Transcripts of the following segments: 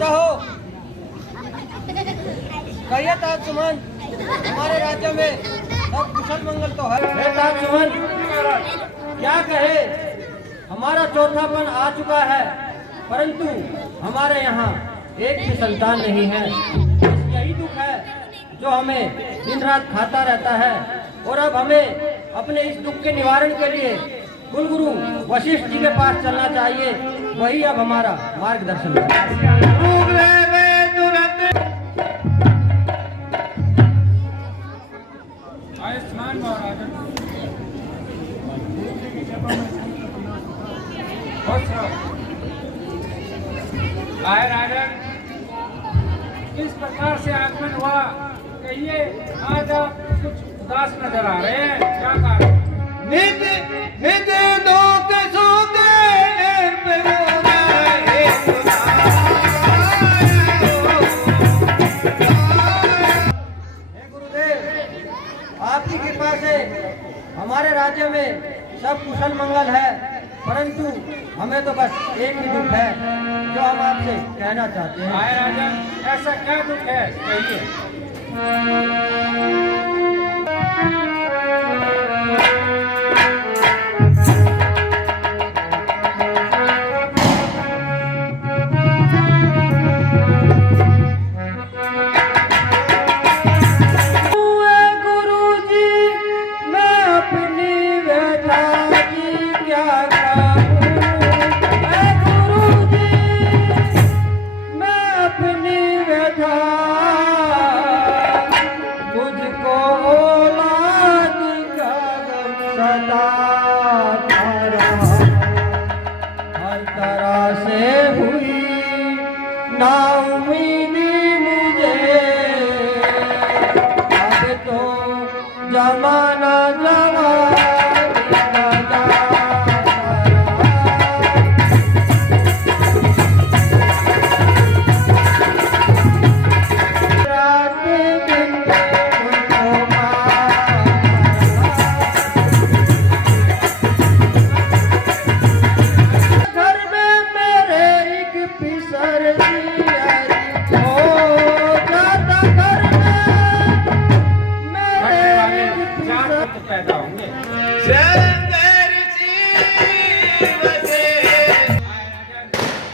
रहो। कहिए ताज सुमन, हमारे राज्य में सब कुशल मंगल तो है। ताज सुमन, क्या कहे, हमारा चौथापन आ चुका है, परंतु हमारे यहाँ एक भी संतान नहीं है। यही दुख है जो हमें दिन रात खाता रहता है, और अब हमें अपने इस दुख के निवारण के लिए कुलगुरु वशिष्ठ जी के पास चलना चाहिए। वही अब हमारा मार्गदर्शन है। आयुष्मान महाराजन, आए राजन, किस प्रकार से आगमन हुआ? कहिए, आज आप कुछ उदास नजर आ रहे हैं, क्या कारण? आपकी कृपा से हमारे राज्य में सब कुशल मंगल है, परंतु हमें तो बस एक ही दुख है जो हम आपसे कहना चाहते हैं। आए राजन, ऐसा क्या दुख है, कहिए। हर तरह से हुई नाउमीदी मुझे, अब तो जमाना पैदा होंगे।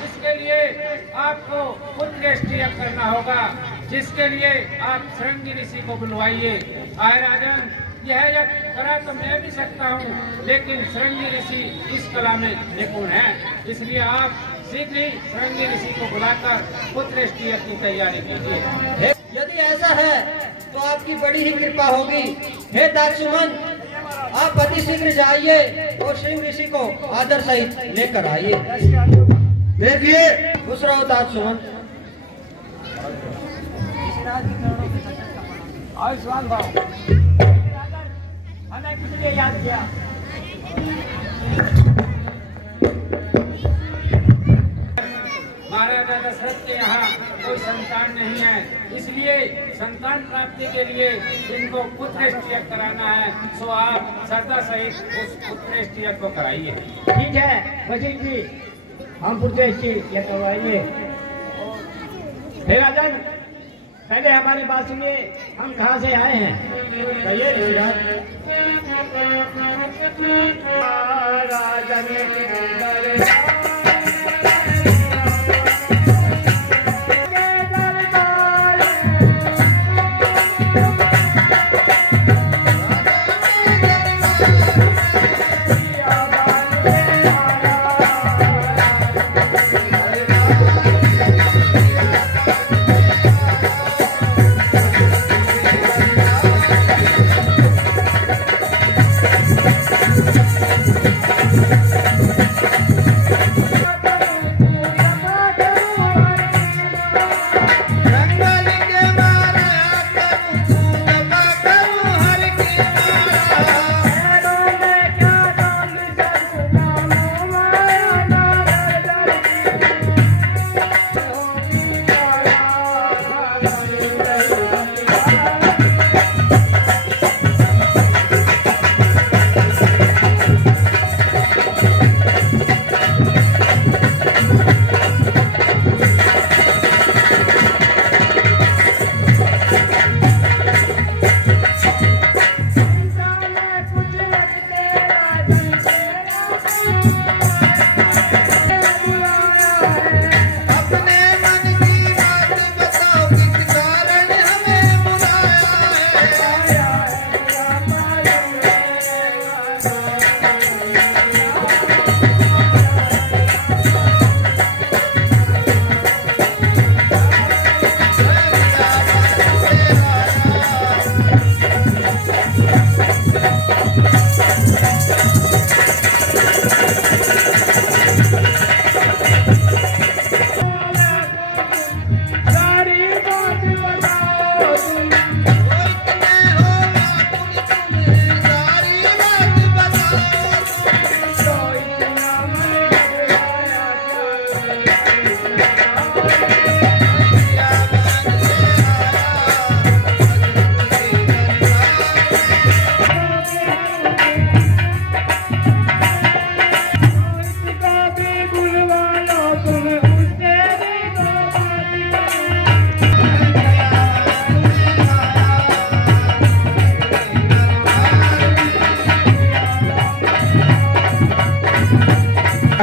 इसके लिए आपको पुत्रष्टि करना होगा, जिसके लिए आप श्रृंगी ऋषि को बुलवाइए। आय राजन, यह करा तो मैं भी सकता हूँ, लेकिन श्रृंगी ऋषि इस कला में निपुण है, इसलिए आप शीघ्र ही श्रृंगी ऋषि को बुलाकर पुत्रष्टि की तैयारी कीजिए। यदि ऐसा है तो आपकी बड़ी ही कृपा होगी। हे दाक्षुमन, आप अति शीघ्र जाइए और श्रृंग ऋषि को आदर सहित लेकर आइए। देखिए, खुश रहो दाक्षुमन। आयुष्मान भाव। हमें किस लिए याद किया? महाराजा दशरथ के यहाँ कोई संतान नहीं है, इसलिए संतान प्राप्ति के लिए इनको पुत्रष्टि कराना है, सो आप श्रद्धा सहित उस पुत्रष्टि को कराइए। ठीक है वशिष्ठ जी, हम पुत्रष्टि करवाएंगे। हे राजन, पहले हमारी बात सुनिए, हम कहाँ से आए हैं? कहिए ऋषिराज।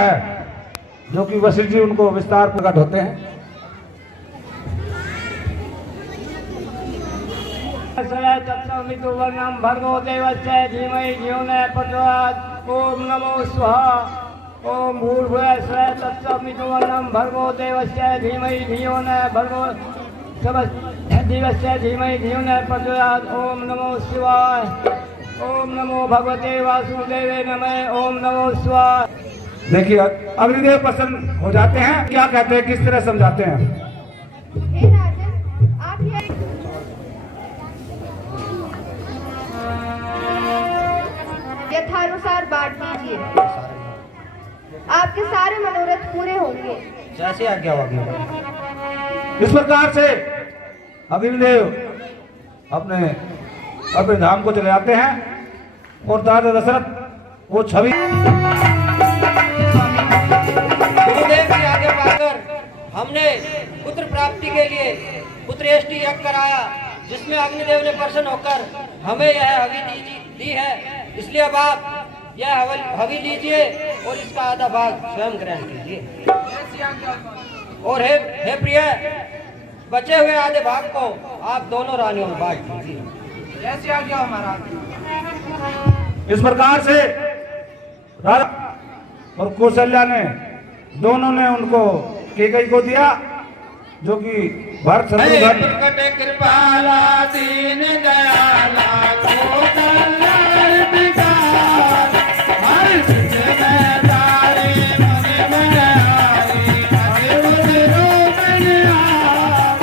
है जो कि वशिष्ठ जी उनको विस्तार प्रकट होते हैं। वर्णम भर्गो देवस्य धीमहि धियो न प्रचोदयात्। ओम नमो स्वाहा। ओम भूर्भुवः स्वः तत्सवितुर्वरेण्यं भर्गो देवस्य धीमहि धियो न भर्गो देवस्य धीमहि धियो न प्रचोदयात्। ओम नमो शिवाय। ओम नमो भगवते वासुदेवे नमः। ओम नमो शिवाय। देखिए अग्निदेव प्रसन्न हो जाते हैं, क्या कहते हैं, किस तरह समझाते हैं। हे राजन, आप ये यथानुसार बांट दीजिए, आपके सारे मनोरथ पूरे होंगे। जैसे आज्ञा होगी। इस प्रकार से अग्निदेव अपने धाम को चले जाते हैं और दादा दशरथ वो छवि गुरुदेव की आज्ञा पाकर हमने पुत्र प्राप्ति के लिए पुत्रेष्टि यज्ञ कराया, जिसमें अग्निदेव ने प्रसन्न होकर हमें यह हवि दी है। इसलिए अब आप यह हवि लीजिए और इसका आधा भाग स्वयं ग्रहण कीजिए। और हे प्रिय, बचे हुए आधे भाग को आप दोनों रानियों में बांट दीजिए। जैसे आज्ञा हो महाराज। इस प्रकार से राजा और कौशल्या ने दोनों ने उनको कैकेयी को दिया, जो कि भरत शत्रुघ्न कृपाला दीन दयाला कौशल्या विकार, हर सिद्ध में तारे मन में आए, अद्भुत रूप निहार,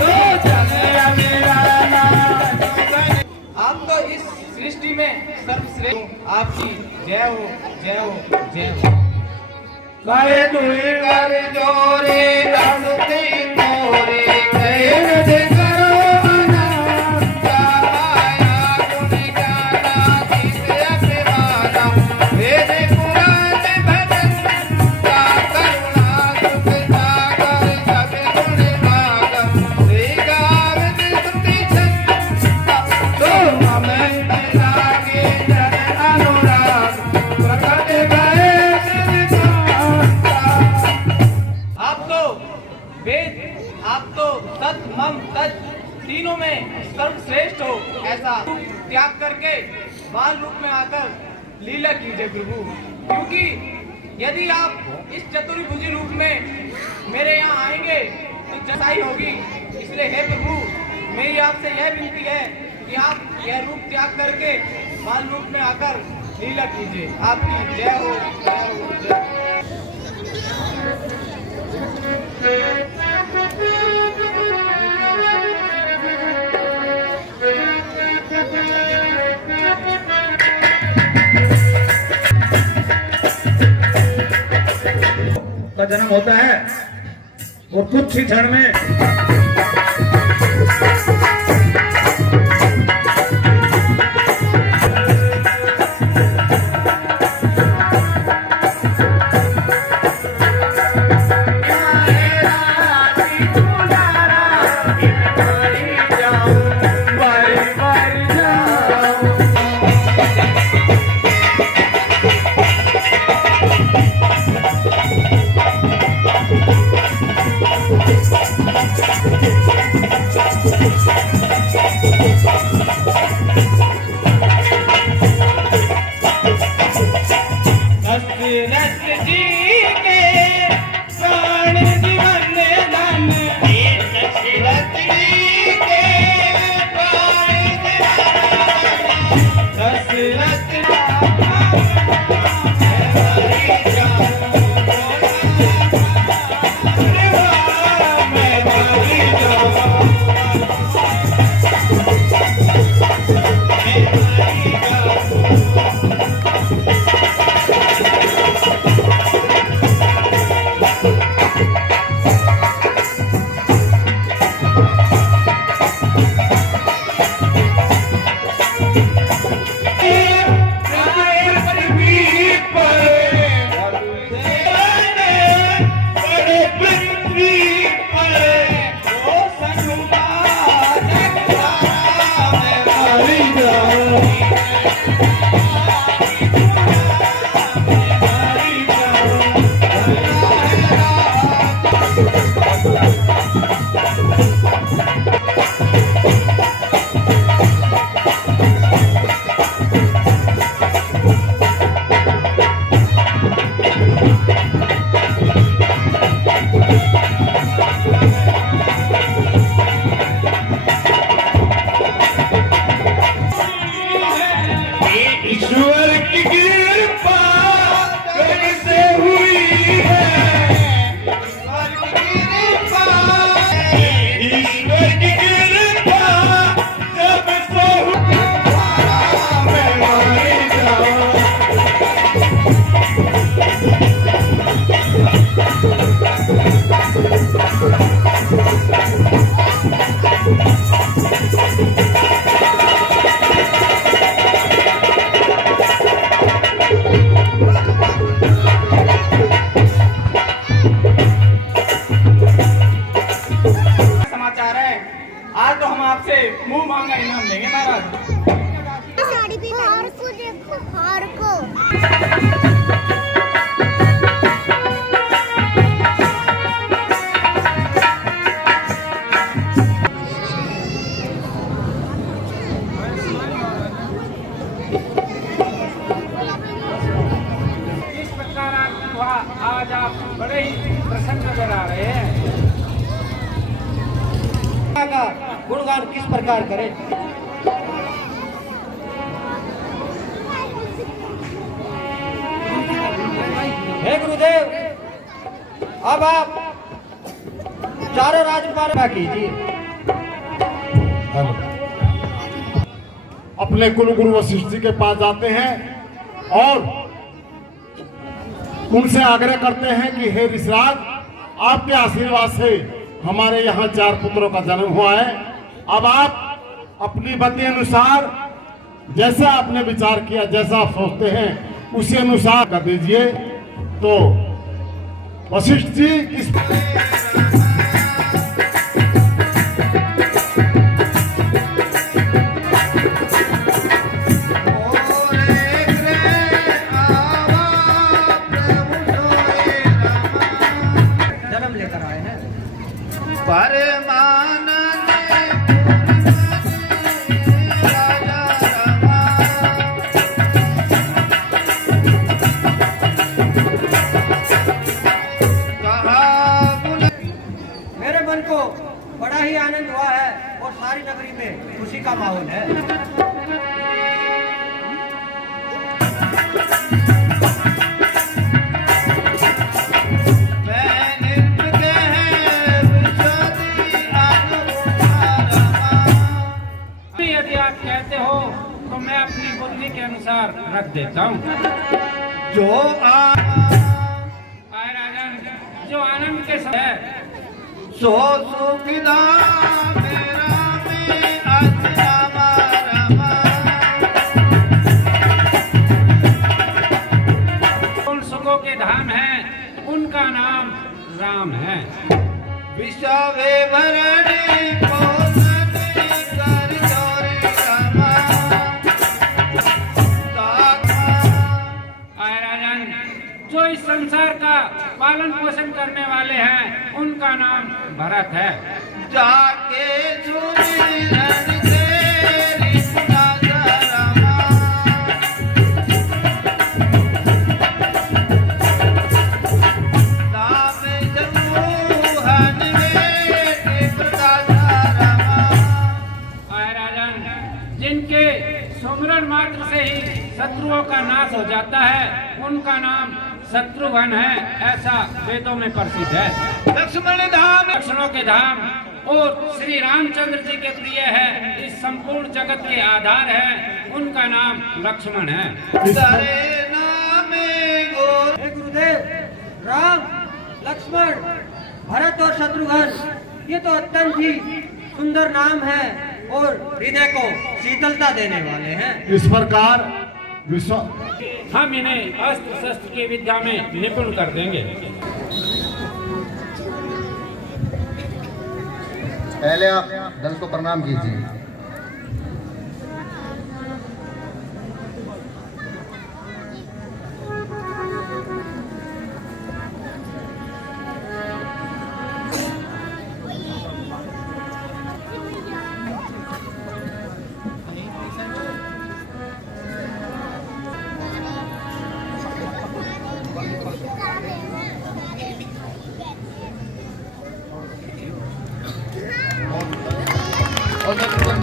तो चले अविराला। आप तो इस सृष्टि में सर्वश्रेष्ठ, आपकी जय हो जय हो जय हो। गाये दुई कर जोरे रंगती मोरे, कहर करो अनंत माया गुण गाना जिस अभिमाना, वेद पुराण भजन का करुणा सुख सागर सब गुण भागम, श्री गावित स्तुति छंद तो हमें लागे जन अनुराग, प्रकट गए वेद, आप तो सत मम तज तीनों में सर्वश्रेष्ठ हो, ऐसा त्याग करके बाल रूप में आकर लीला कीजिए प्रभु। क्योंकि यदि आप इस चतुर्भुजी रूप में मेरे यहाँ आएंगे तो जसाई होगी। इसलिए हे प्रभु, मेरी आपसे यह विनती है कि आप यह रूप त्याग करके बाल रूप में आकर लीला कीजिए। आपकी जय हो जय हो जय। का जन्म होता है और कुछ ही क्षण में दशरथ जी के प्राण जीवन धन, दशरथ जी के प्राण जीवन धन, दशरथ की कृपा कैसे हुई है, ईश्वर की कृपा जब से हुई, मैं मर जाऊं। समाचार है, आज तो हम आपसे मुंह मांगा इनाम देंगे महाराज। साड़ी पे हार को देखो, हार को। इस प्रकार आपकी हुआ, आज आप बड़े ही प्रसन्न नजर आ रहे हैं। का गुणगान किस प्रकार करें? हे गुरुदेव, अब आप चारों राजकुमार कीजिए। अपने कुलगुरु वशिष्ठ जी के पास जाते हैं और उनसे आग्रह करते हैं कि हे ऋषिराज, आपके आशीर्वाद से हमारे यहाँ 4 पुत्रों का जन्म हुआ है। अब आप अपनी बुद्धि अनुसार जैसा आपने विचार किया, जैसा आप सोचते हैं, उसी अनुसार कर दीजिए। तो वशिष्ठ जी इस जन्म लेकर आए हैं। मेरे मन को बड़ा ही आनंद हुआ है और सारी नगरी में खुशी का माहौल है। यदि आप कहते हो तो मैं अपनी बुद्धि के अनुसार रख देता हूँ। जो आए राजन, जो आनंद के समय सो सुविधा मेरा में अजमा रमा। उन सुखों के धाम है, उनका नाम राम है। विश्वे भरणी पोषणी कर जोरे रमा। आए राजन, जो इस संसार का पालन पोषण करने वाले हैं, उनका नाम भरत है। जाके सुनी रण तेरी नजरमा। नाम जमुहन में प्रकाश रमा। आए राजन, जिनके सुमरन मात्र से ही शत्रुओं का नाश हो जाता है, उनका नाम शत्रुघ्न है, ऐसा वेदों में प्रसिद्ध है। लक्ष्मण धाम लक्ष्मणों के धाम और श्री रामचंद्र जी के प्रिय है, इस संपूर्ण जगत के आधार है, उनका नाम लक्ष्मण है। तेरे नाम गो। हे गुरुदेव, राम, लक्ष्मण, भरत और शत्रुघ्न, ये तो अत्यंत ही सुंदर नाम है और हृदय को शीतलता देने वाले हैं। इस प्रकार विश्व हम इन्हें अस्त्र शस्त्र की विद्या में निपुण कर देंगे। पहले आप दल को प्रणाम कीजिए।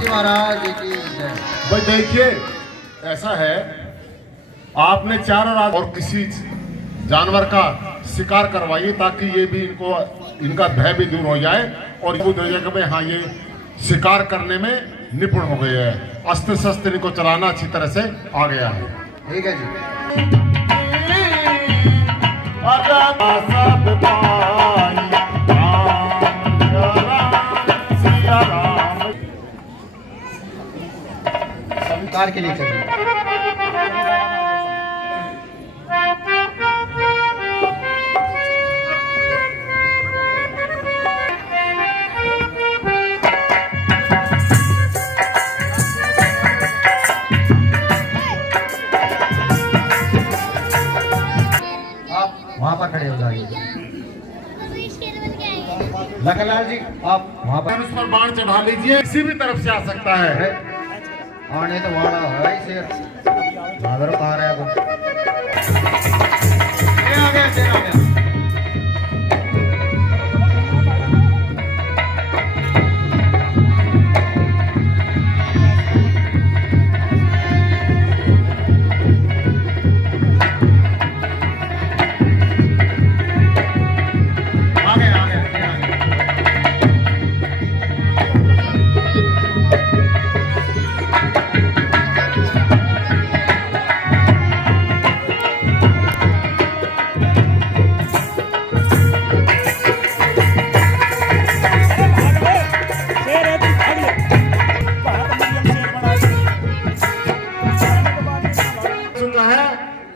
महाराज की जय। भाई देखिए, ऐसा है आपने चारों रात और किसी जानवर का शिकार करवाइए ताकि ये भी इनका भय भी दूर हो जाए और वो जगह में हाँ ये शिकार करने में निपुण हो गए हैं, अस्त्र शस्त्र इनको चलाना अच्छी तरह से आ गया है। ठीक है जी। संस्कार के लिए चलिए। वहाँ पर खड़े हो जाइए। लखनलाल जी आप वहाँ पर उस पर बाण चढ़ा लीजिए, किसी भी तरफ से आ सकता है। आने तो वाला है ही शेर। भागर कहाँ रहा है वो? आ गया शेर आ गया।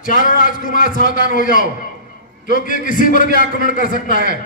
चारों राजकुमार सावधान हो जाओ क्योंकि किसी पर भी आक्रमण कर सकता है।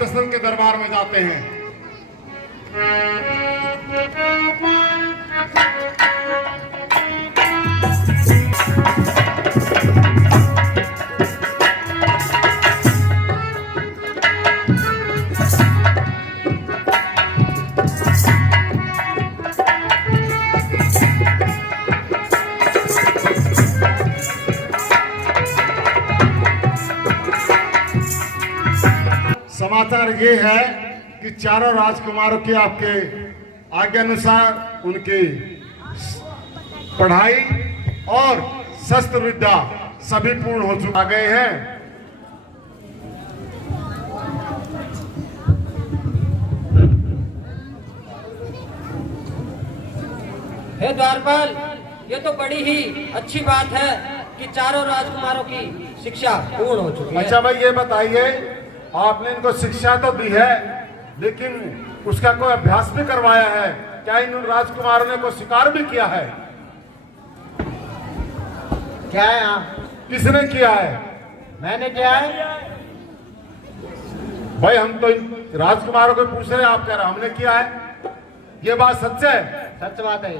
दशरथ के दरबार में जाते हैं। समाचार ये है कि चारों राजकुमारों की आपके आज्ञा अनुसार उनकी पढ़ाई और शस्त्र विद्या सभी पूर्ण हो चुका गए हैं। हे द्वारपाल, ये तो बड़ी ही अच्छी बात है कि चारों राजकुमारों की शिक्षा पूर्ण हो चुकी है। अच्छा भाई ये बताइए, आपने इनको शिक्षा तो दी है लेकिन उसका कोई अभ्यास भी करवाया है क्या? इन राजकुमारों ने कोई शिकार भी किया है? क्या है आप? किसने किया है? मैंने किया है। भाई हम तो इन राजकुमारों को पूछ रहे हैं, आप कह रहे हैं हमने किया है। ये बात सच है? सच बात है।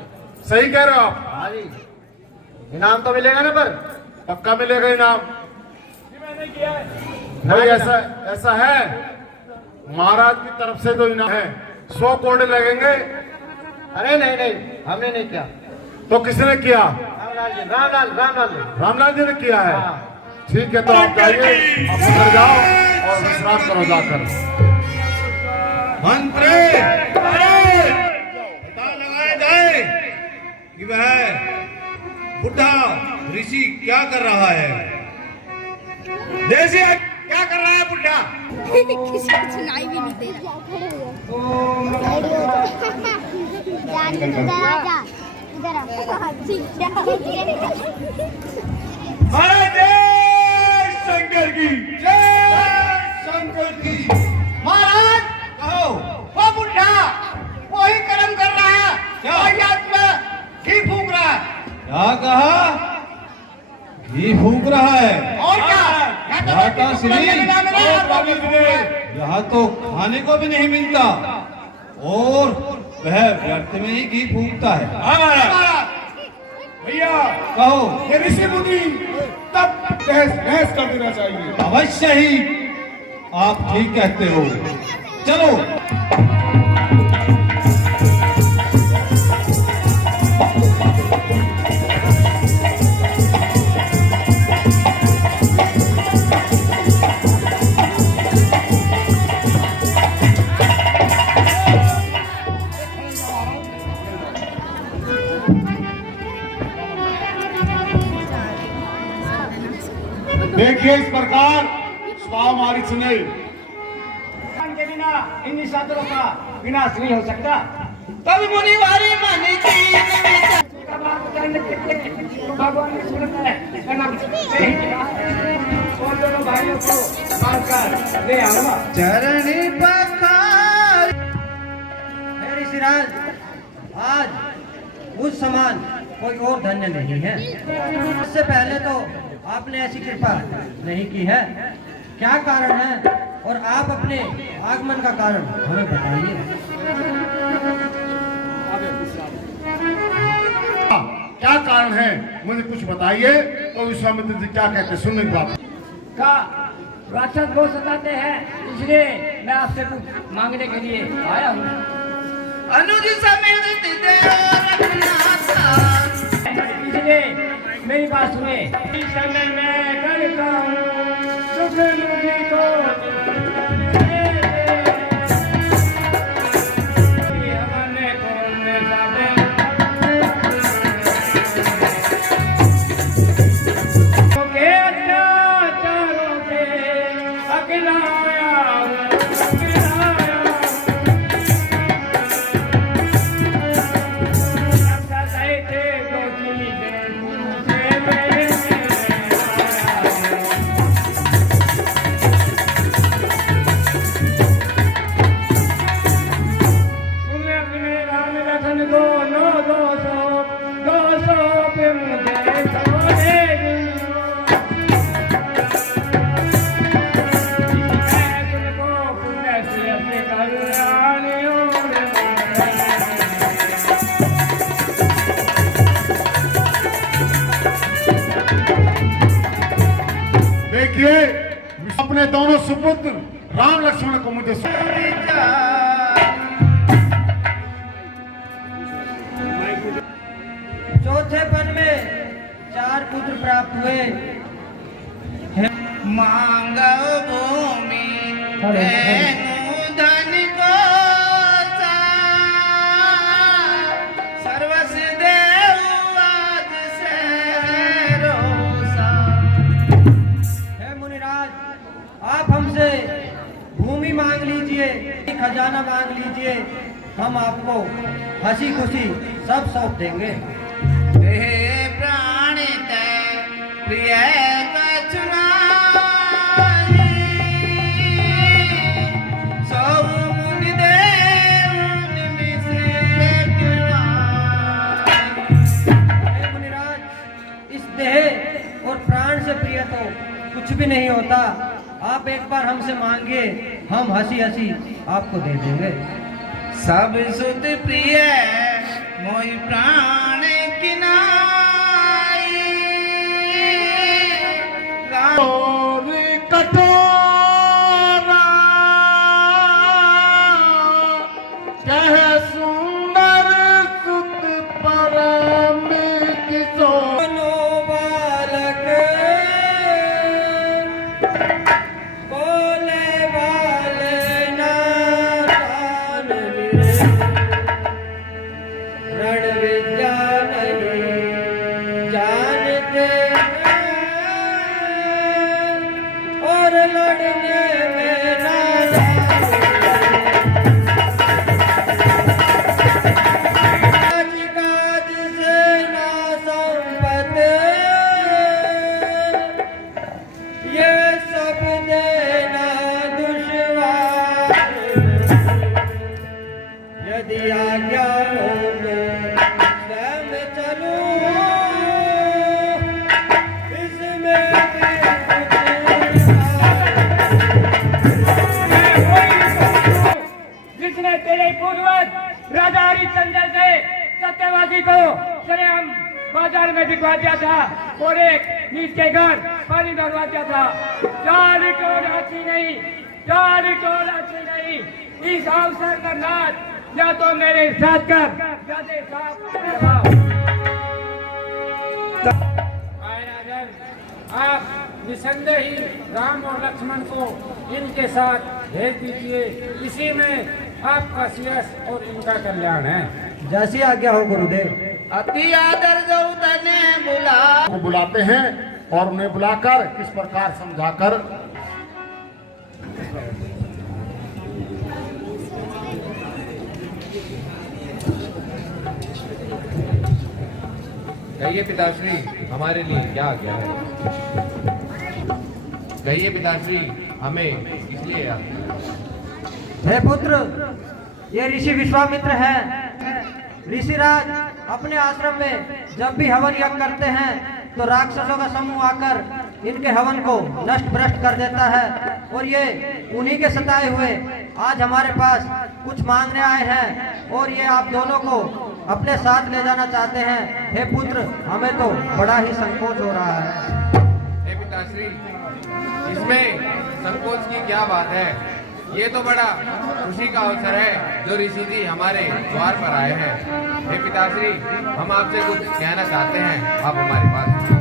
सही कह रहे हो आप? हाँ जी। इनाम तो मिलेगा ना? पर पक्का मिलेगा इनाम। मैंने किया है। भाई ऐसा है, महाराज की तरफ से तो इनाम है, 100 कोड़े लगेंगे। अरे नहीं, हमने नहीं किया। तो किसने किया? रामलाल जी ने किया है। ठीक है, तो आप जाइए, आप घर जाओ और विश्राम करो जाकर। मंत्री पता लगाया जाए कि वह बुढ़ा ऋषि क्या कर रहा है। देसी क्या कर रहा है बुढ़ा? किसी को सुनाई भी नहीं दे रहा। शंकर की जय, शंकर की। महाराज कहो। वो बुढ़ा वही कर्म कर रहा है, वही आत्मा घी फूक रहा है। क्या कहा? घी फूक रहा है। और क्या? माता श्री, यहाँ तो खाने को भी नहीं मिलता और वह व्यर्थ में ही घी फूकता है। भैया कहो। ये ऋषि मुनि तब बहस कर देना चाहिए। अवश्य ही, आप ठीक कहते हो। चलो। देखिए इस प्रकार स्वामारी सुने के बिना इन शास्त्रों का विनाश नहीं हो सकता। तब मुनिवारी मन की भगवान ने सुनता है और दोनों भाइयों को मारकर ले आऊंगा। चरणी पखार। हे ऋषिराज, आज उस समान कोई और धन्य नहीं है। इससे पहले तो आपने ऐसी कृपा नहीं की है। क्या कारण है और आप अपने आगमन का कारण हमें बताइए। क्या कारण है मुझे कुछ बताइए। तो विश्वामित्र जी क्या कहते हैं सुनने की बात। का राक्षस को सताते हैं, इसलिए मैं आपसे कुछ मांगने के लिए आया हूँ। अनुज समेत इसलिए मेरी बात सुने। इस समय मैं करता हूँ सुख मुखी को हमने कौन के अत्याचारों के अखिलाया देखिए अपने दोनों सुपुत्र राम लक्ष्मण को मुझे चौथे पन में 4 पुत्र प्राप्त हुए। मांगो भूमि धन को सर्वस्व देव आज से रोसा। हे मुनिराज, आप हमसे भूमि मांग लीजिए, खजाना मांग लीजिए, हम आपको हंसी खुशी सब सौंप देंगे। प्राण प्रिय इस देह और प्राण से प्रिय तो कुछ भी नहीं होता। आप एक बार हमसे मांगिए, हम हंसी हंसी आपको दे देंगे। सब सुत प्रिय मोहि प्राण किनाई और कटोरा कह सुंदर सुत परम किशोर बालक बोले वाले नादान रण विद्या नहीं जानते और लड़ने में नादान। काज से ना संपत ये सब देना दुश्वार। यदि आज्ञा हो स्वयं चलूं इसमें भी जिसने तेरे पूर्वज राजा हरिश्चंद्र से सत्यवादी को सरेआम बाजार में बिकवा दिया था और एक नीच के घर पानी भरवा दिया था। 4 टोल अच्छी नहीं, 4 टोल अच्छी नहीं। इस अवसर का नाच या तो मेरे साथ कर या दे साथ। आप निसंदेह ही राम और लक्ष्मण को इनके साथ भेज दीजिए। इसी में आपका श्रेयस और इनका कल्याण है। जैसी आज्ञा हो गुरुदेव। अति आदर जो तने बुला को बुलाते हैं और उन्हें बुलाकर किस प्रकार समझाकर कहिए पिताश्री, हमारे लिए क्या आज्ञा है? कहिए पिताश्री, हमें इसलिए हे पुत्र, ये ऋषि विश्वामित्र है। ऋषिराज अपने आश्रम में जब भी हवन यज्ञ करते हैं तो राक्षसों का समूह आकर इनके हवन को नष्ट भ्रष्ट कर देता है और ये उन्हीं के सताए हुए आज हमारे पास कुछ मांगने आए हैं और ये आप दोनों को अपने साथ ले जाना चाहते हैं। हे पुत्र, हमें तो बड़ा ही संकोच हो रहा है। हे पिताश्री, इसमें संकोच की क्या बात है? ये तो बड़ा खुशी का अवसर है जो ऋषि जी हमारे द्वार पर आए हैं। हे पिताश्री, हम आपसे कुछ कहना चाहते हैं, आप हमारे पास।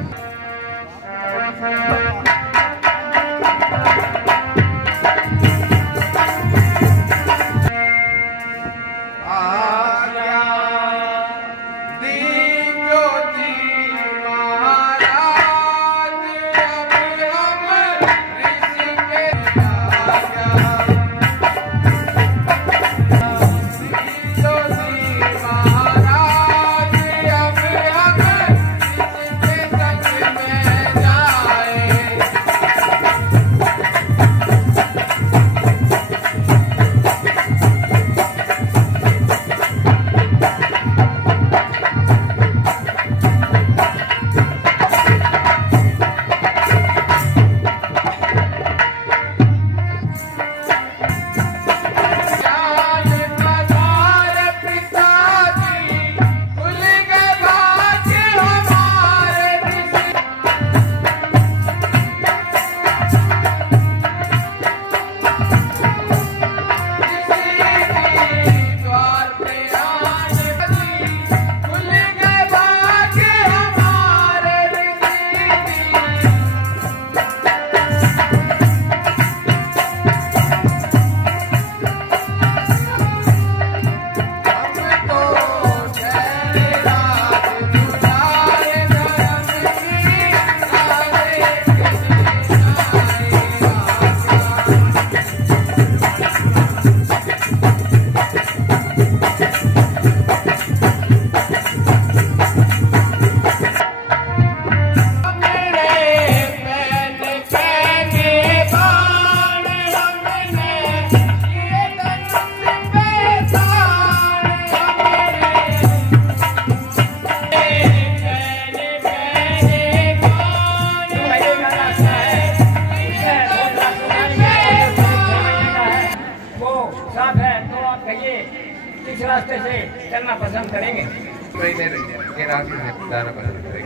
रास्ते से चलना पसंद करेंगे।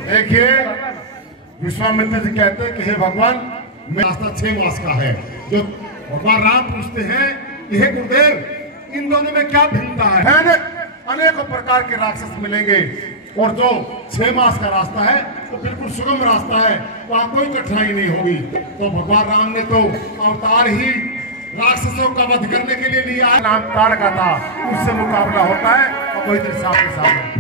देखिए, विश्वामित्र जी कहते हैं कि हे भगवान, मैं रास्ता 6 मास का है। जो भगवान राम पूछते हैं कि हे गुरुदेव, इन दोनों में क्या भिन्नता है? अनेकों प्रकार के राक्षस मिलेंगे और जो 6 मास का रास्ता है तो बिल्कुल सुगम रास्ता है, वहाँ कोई कठिनाई नहीं होगी। तो भगवान राम ने तो अवतार ही राक्षसों का वध करने के लिए लिया है। नाम काल का था, उससे मुकाबला होता है और कोई दिन साथ के साथ।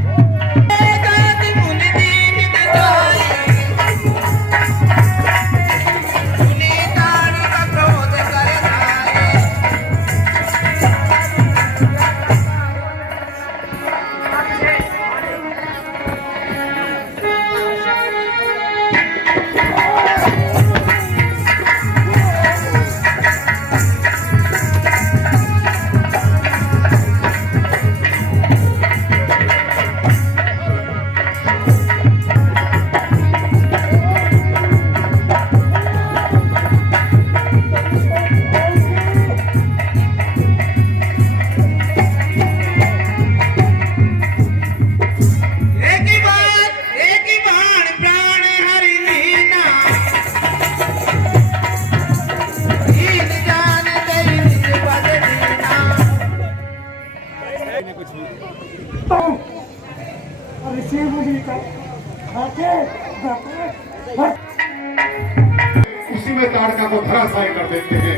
उसी में ताड़का को धराशायी कर देते हैं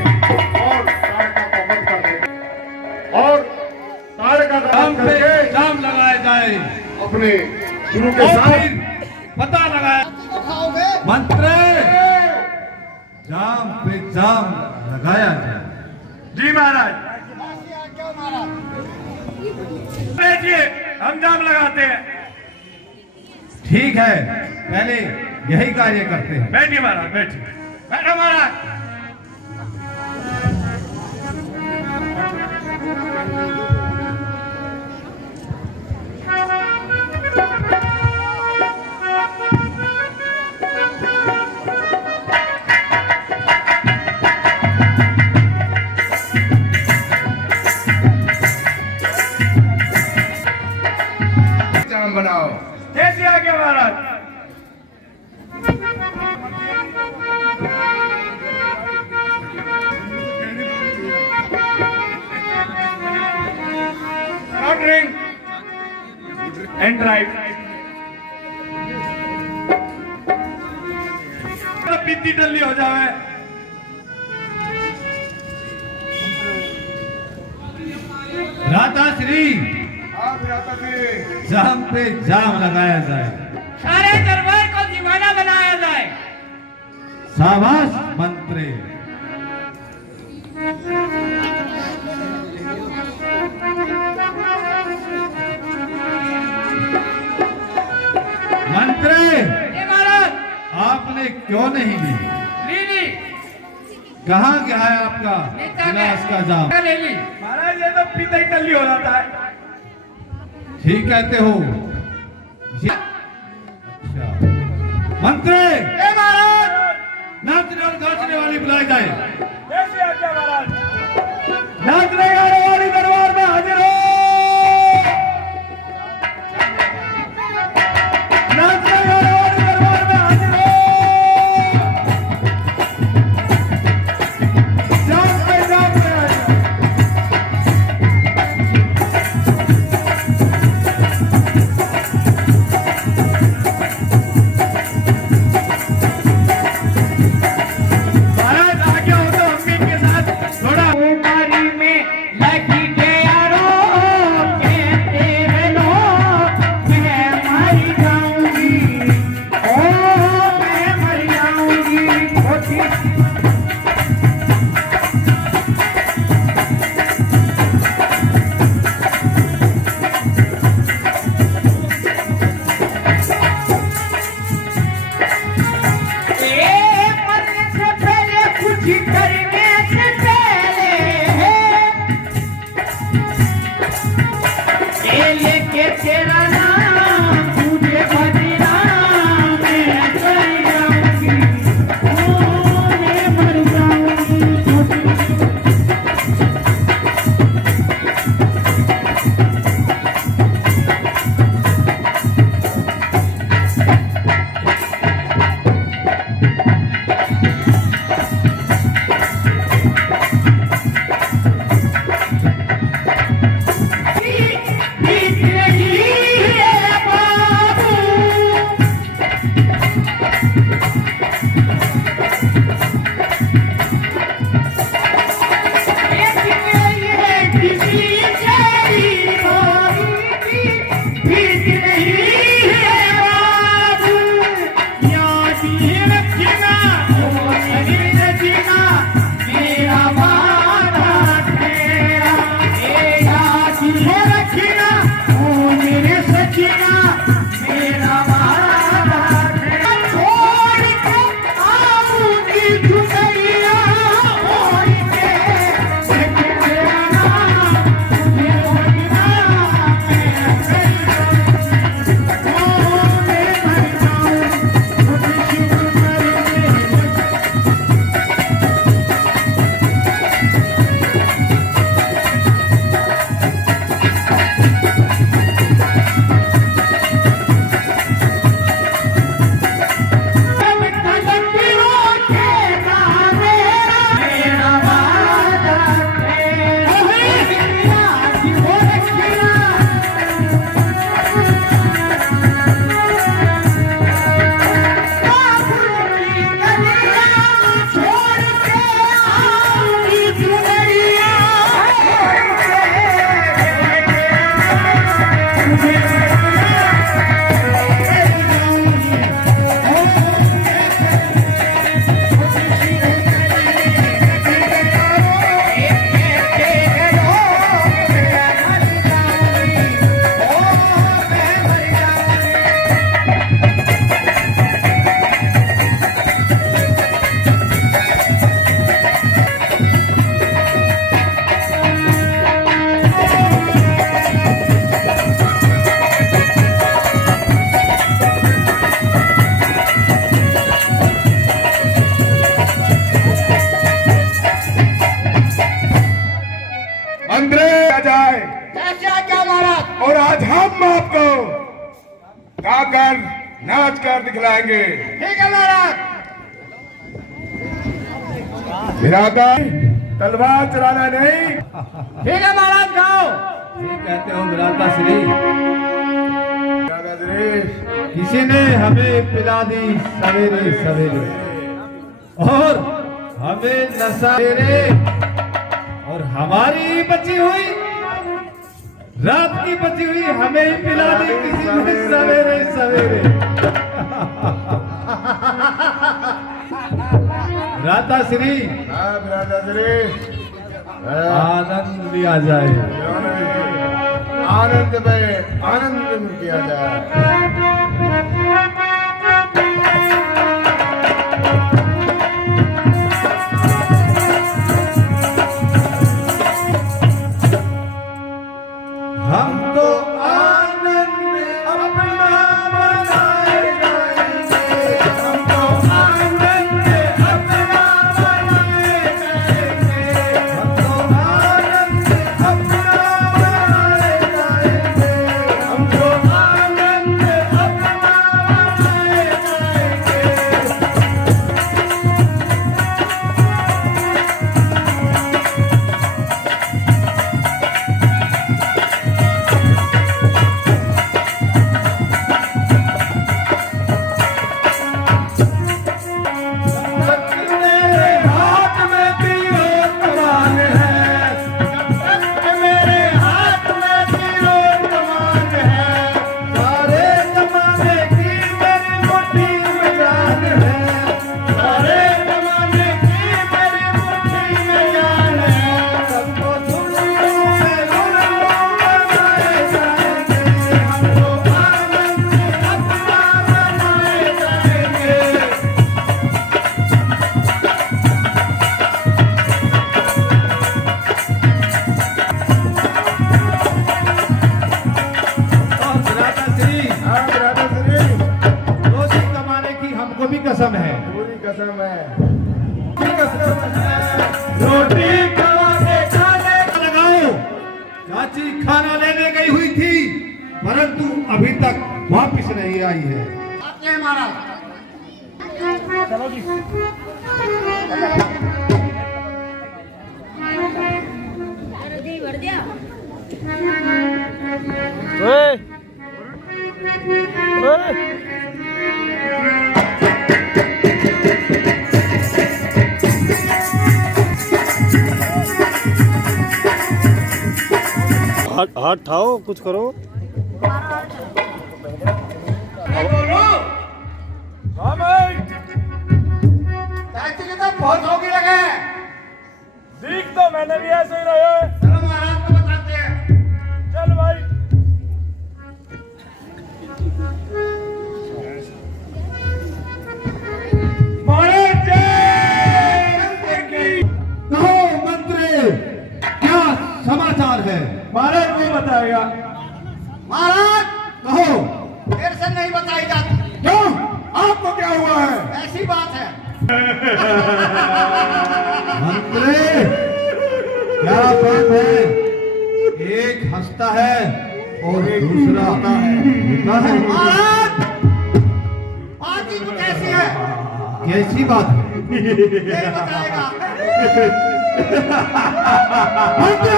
और ताड़का को मत कर देते हैं। और ताड़का जाम पे जाम लगाया जाए, अपने गुरु के और साथ फिर पता लगाया मंत्र जाम पे जाम लगाया जाए। जी महाराज, बैठिए, हम जाम लगाते हैं। ठीक है, पहले यही कार्य करते हैं। बैठिए महाराज, बैठिए। बैठो महाराज। जाम बनाओ। कैसे आ गया महाराज? Not drink and drive. पीती डल्ली हो जावे। राधा श्री जाम पे जाम लगाया जाए, सारे दरबार को दीवाना बनाया जाए। शाबाश मंत्री। मंत्री, ये महाराज आपने क्यों नहीं ली? लीली कहाँ गया है आपका नेता गिलास का जाम? ले ली महाराज, ये तो पीते ही टल्ली हो जाता है। ठीक कहते हो। अच्छा मंत्री, ए महाराज, नाचने और गाचने वाली बुलाई जाए। कैसे आ गया महाराज? नाचने गाने वाली दरबार में हाजिर हो। नाचने गाने वाली दरबार में हाजिर हो। जाम पे जाम पे आ जाओ। महाराज आगे हो तो अम्मी के साथ थोड़ा कुमारी में लगी के यारो के तेरे लोग, मैं मर जाऊंगी, ओ मैं मर जाऊंगी। छोटी मरने से पहले कुछ करने से पहले ये लेके तेरा नाम तुझे बदनाम मैं कर जाऊंगी, ओ मैं आकर नाच कर दिखलाएंगे। ठीक है महाराज। बिरादर तलवार चलाना नहीं। ठीक है महाराज, गाओ। ठीक कहते हो बिरादर श्री। किसी ने हमें पिला दी सवेरे सवेरे और हमें नशा रे और हमारी बची हुई रात की बची हुई हमें ही पिला दी किसी ने सवेरे सवेरे। भ्राताश्री आनंद लिया जाए, आनंद में आनंद किया जाए। हम तो आनंद अपना बनाए जाएंगे, हम तो आनंद अपना बनाए जाएंगे, हम तो आनंद अपना बनाए जाएंगे, हम तो आनंद अपना बनाए कसम है, पूरी कसम है, रोटी खाने लगाओ। चाची खाना लेने गई हुई थी परंतु अभी तक वापस नहीं आई है। हाथ ठाओ, कुछ करो। चाची की तो बहुत होगी लगे। सीख तो मैंने भी ऐसे ही रहे। चलो महाराज को बताते हैं। चल भाई। कहो मंत्री, क्या समाचार है? महाराज को बताएगा। महाराज कहो। फिर से नहीं बताई जाती। क्यों? आपको क्या हुआ है? ऐसी बात है। मंत्री, क्या बात है? एक हंसता है और दूसरा रोता है। महाराज बात ही कुछ ऐसी है। कैसी बात है? नहीं बताएगा। मंत्री,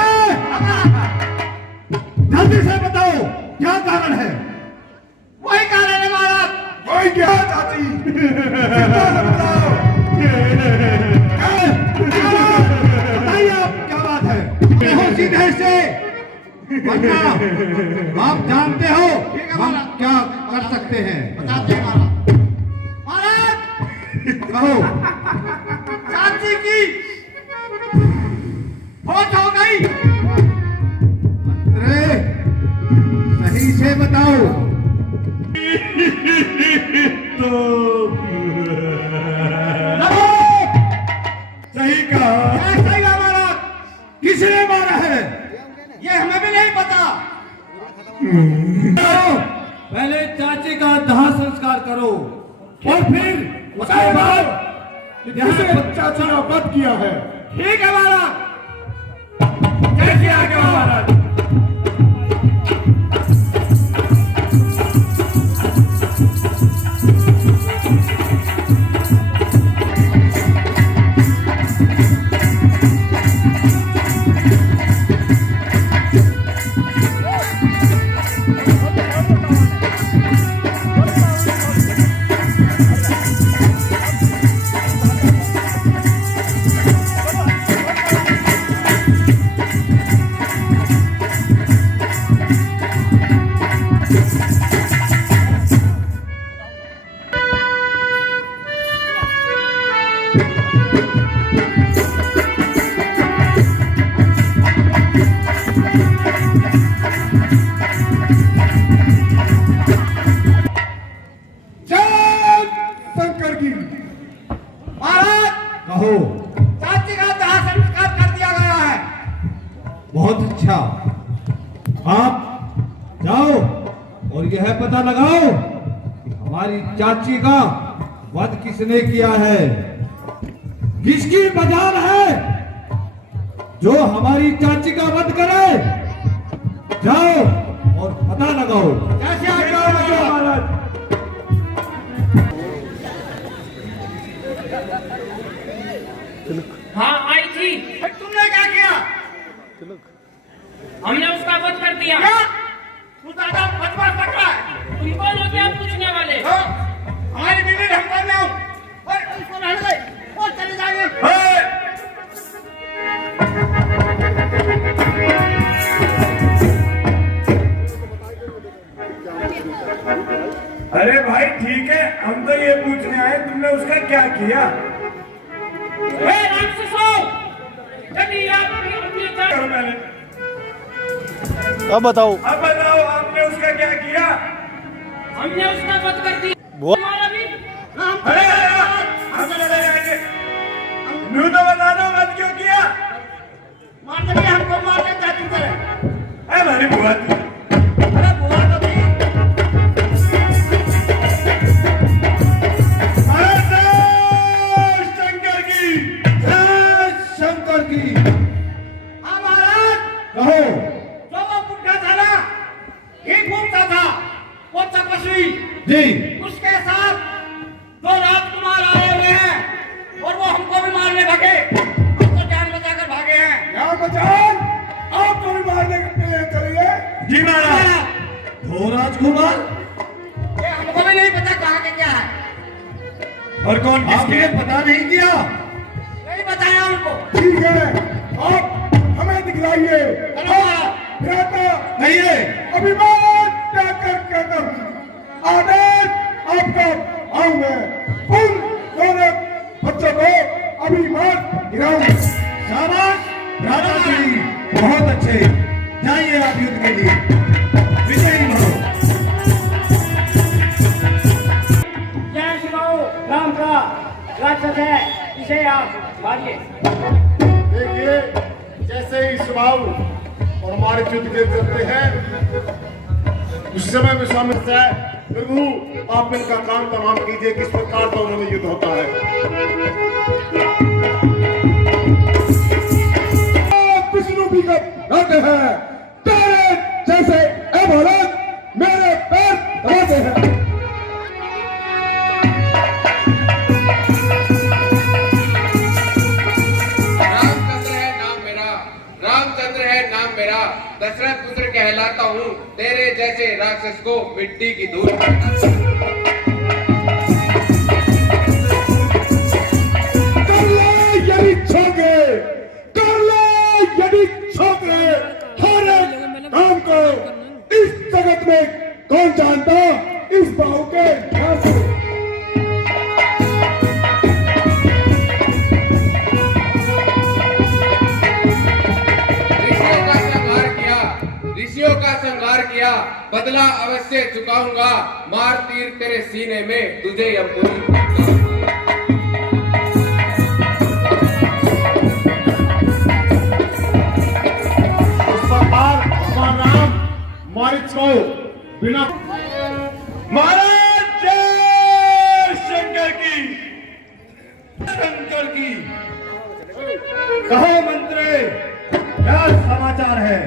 जल्दी से बताओ क्या कारण है? वही कारण है महाराज। वही क्या चाची? बताइए आप क्या बात है? सीधे से वरना आप जानते हो हम क्या कर सकते हैं। बताते हैं महाराज। कहो। चाची की फौज हो गई। मंत्री, सही से बताओ। तो सही कहा। सही कहा महाराज। किसने मारा है? ये हमें भी नहीं पता। पहले चाची का दाह संस्कार करो और फिर उसके बाद चाची का वध किया है। ठीक है महाराज। कैसे आगे महाराज? शंकर की महाराज कहो। चाची का दाह संस्कार कर दिया गया है। बहुत अच्छा, आप जाओ और यह पता लगाओ कि हमारी चाची का वध किसने किया है, किसकी मजाल है जो हमारी चाची का वध करे। जाओ और पता लगाओ। जैसे आप कहो महाराज। हाँ आई थी। तुमने क्या किया? हमने उसका वध कर दिया। क्या? तू दादा बचपन कर रहा है। तुम कौन हो क्या पूछने वाले? हमारी बीवी हम कर रहे हो और उसको रहने दे और चले जाएंगे। अरे भाई ठीक है, हम तो ये पूछने आए तुमने उसका क्या किया। राक्षसों, यदि आप अपनी करो पहले, अब बताओ आपने उसका क्या किया। हमने उसका वध कर दिया। हमारा भी अरे हम तो लड़े जाएंगे। न्यू तो बता दो मत क्यों किया। मारने के लिए हमको मारने चाहती थे। अरे हमारी बुआ थी। अरे बुआ तो थी। शंकर की शंकर की। हाँ महाराज, कहो। जो वो बुढ़ा था ना, ही घूमता था, वो तपस्वी। जी। उसके साथ दो राजकुमार आए हुए हैं और वो हमको भी मारने भागे। हम तो जान बचाकर भागे हैं। यहाँ बचान आपको भी मारने के लिए चलिए। जी महाराज। दो राजकुमार, ये हमको भी नहीं पता कहाँ के क्या है। और कौन आपने किसके? पता नहीं किया। नहीं बताया हमको। ठीक है, आप हमें दिखलाइए। कहिए। अभिमान क्या कर आदेश आपका आऊं मैं उन दोनों बच्चों को अभिमान गिराऊं। शाबाश भ्राताश्री, बहुत अच्छे। जाइए आप युद्ध के लिए, विजयी हो। जय शिवाओ, राम का राक्षस है, इसे आप मारिए। देखिए, जैसे ही स्वभाव और हमारे युद्ध के चलते हैं, उस समय में स्वामी से प्रभु आप इनका काम तमाम कीजिए, किस प्रकार का उन्होंने युद्ध होता है। विष्णु भी कहते हैं तेरे जैसे ए भारत मेरे पैर दबाते हैं। रामचंद्र है नाम मेरा, दशरथ पुत्र कहलाता हूँ, तेरे जैसे राक्षस को मिट्टी की धूल करता हूँ। कर ले यदि छोगे, कर ले यदि छोगे, हर एक काम को इस जगत में कौन जानता इस बाहु के नाम को। ऋषियों का संहार किया, बदला अवश्य चुकाऊंगा, मार तीर तेरे सीने में, तुझे यमपुरी राम मारिच को बिना महाराज जय शंकर की। शंकर की। कहो मंत्री, क्या समाचार है?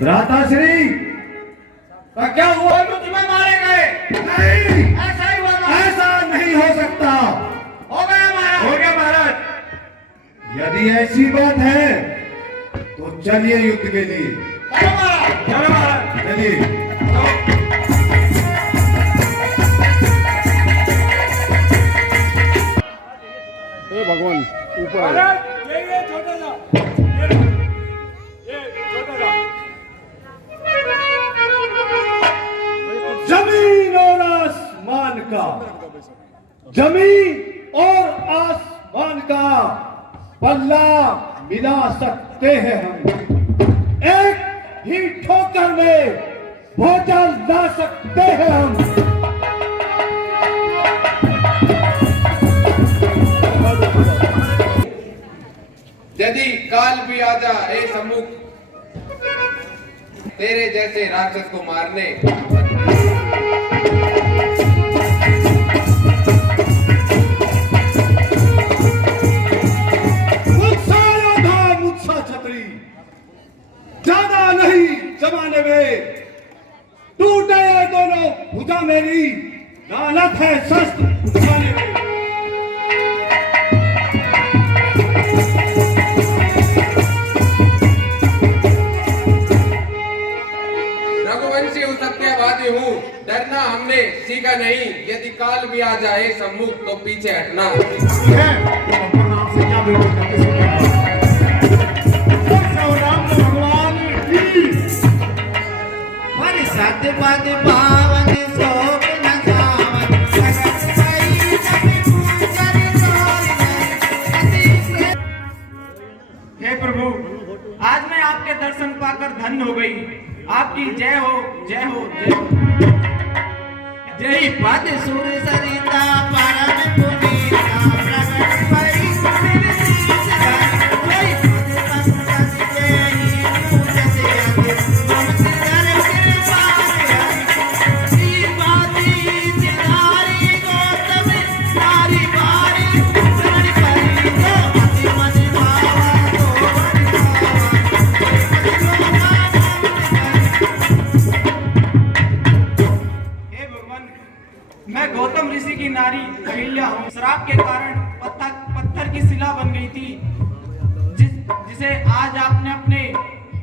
भ्राताश्री, क्या हुआ? तुम्हें मारे गए? नहीं, ऐसा ही हुआ महाराज। ऐसा नहीं हो सकता। हो गया महाराज। हो गया महाराज। यदि ऐसी बात है तो चलिए युद्ध के लिए। चलो महाराज। चलो महाराज। चलिए। भगवान ऊपर महाराज ये छोटा सा, ये छोटा सा। जमीन और आसमान का, जमीन और आसमान का पल्ला मिला सकते हैं हम। एक ही ठोकर में भोजन ला सकते हैं हम। यदि काल भी आ जा ए सम्मुख तेरे जैसे राक्षस को मारने, मुझसा योद्धा मुझसा छतरी, ज्यादा नहीं जमाने में, टूटे दोनों भुजा मेरी, लानत है शस्त्र उठाने में। रघुवंशी हूँ, सत्यवादी हूँ, डरना हमने सीखा नहीं। यदि काल भी आ जाए सम्मुख तो पीछे हटना। हे प्रभु, आज मैं आपके दर्शन पाकर धन्य हो गई। आपकी जय हो, जय हो, जय हो। जय पद सुर सरिता परम पुनीता प्रगट भई जय पद पंकज जय पूजत अति मम सिर कृपा श्रीपादी सिधारी गौतम नारी बारी शरण परी तो अति मन भावा मैं गौतम ऋषि की नारी अहिल्या हूँ। श्राप के कारण पत्थर की शिला बन गई थी, जिसे आज आपने अपने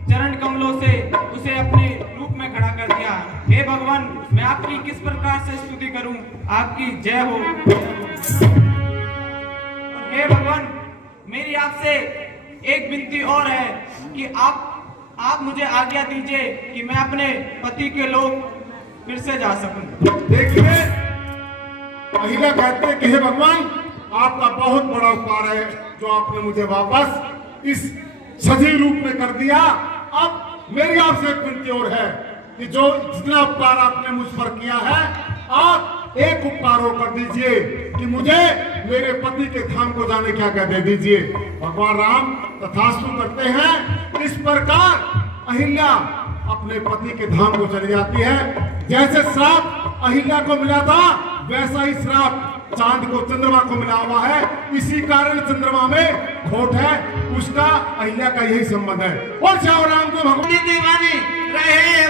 चरण कमलों से उसे अपने रूप में खड़ा कर दिया। हे भगवान, मैं आपकी किस प्रकार से स्तुति करूं? आपकी जय हो। हे भगवान, मेरी आपसे एक विनती और है कि आप मुझे आज्ञा दीजिए कि मैं अपने पति के लोग फिर से जा सकूं। देखिए, अहिल्या कहते हैं कि हे भगवान, आपका बहुत बड़ा उपकार है जो आपने मुझे वापस इस सजीव रूप में कर दिया। अब मेरी आपसे एक विनती और है कि जो जितना उपकार आपने मुझ पर किया है, आप एक उपकार और कर दीजिए कि मुझे मेरे पति के धाम को जाने की आज्ञा दे दीजिए। भगवान राम तथास्तु करते हैं। इस प्रकार अहिल्या अपने पति के धाम को चली जाती है। जैसे श्राप अहिल्या को मिला था, वैसा ही श्राप चांद को चंद्रमा को मिला हुआ है। इसी कारण चंद्रमा में खोट है, उसका अहिल्या का यही संबंध है। और श्याम राम को भगवान दीवानी रहे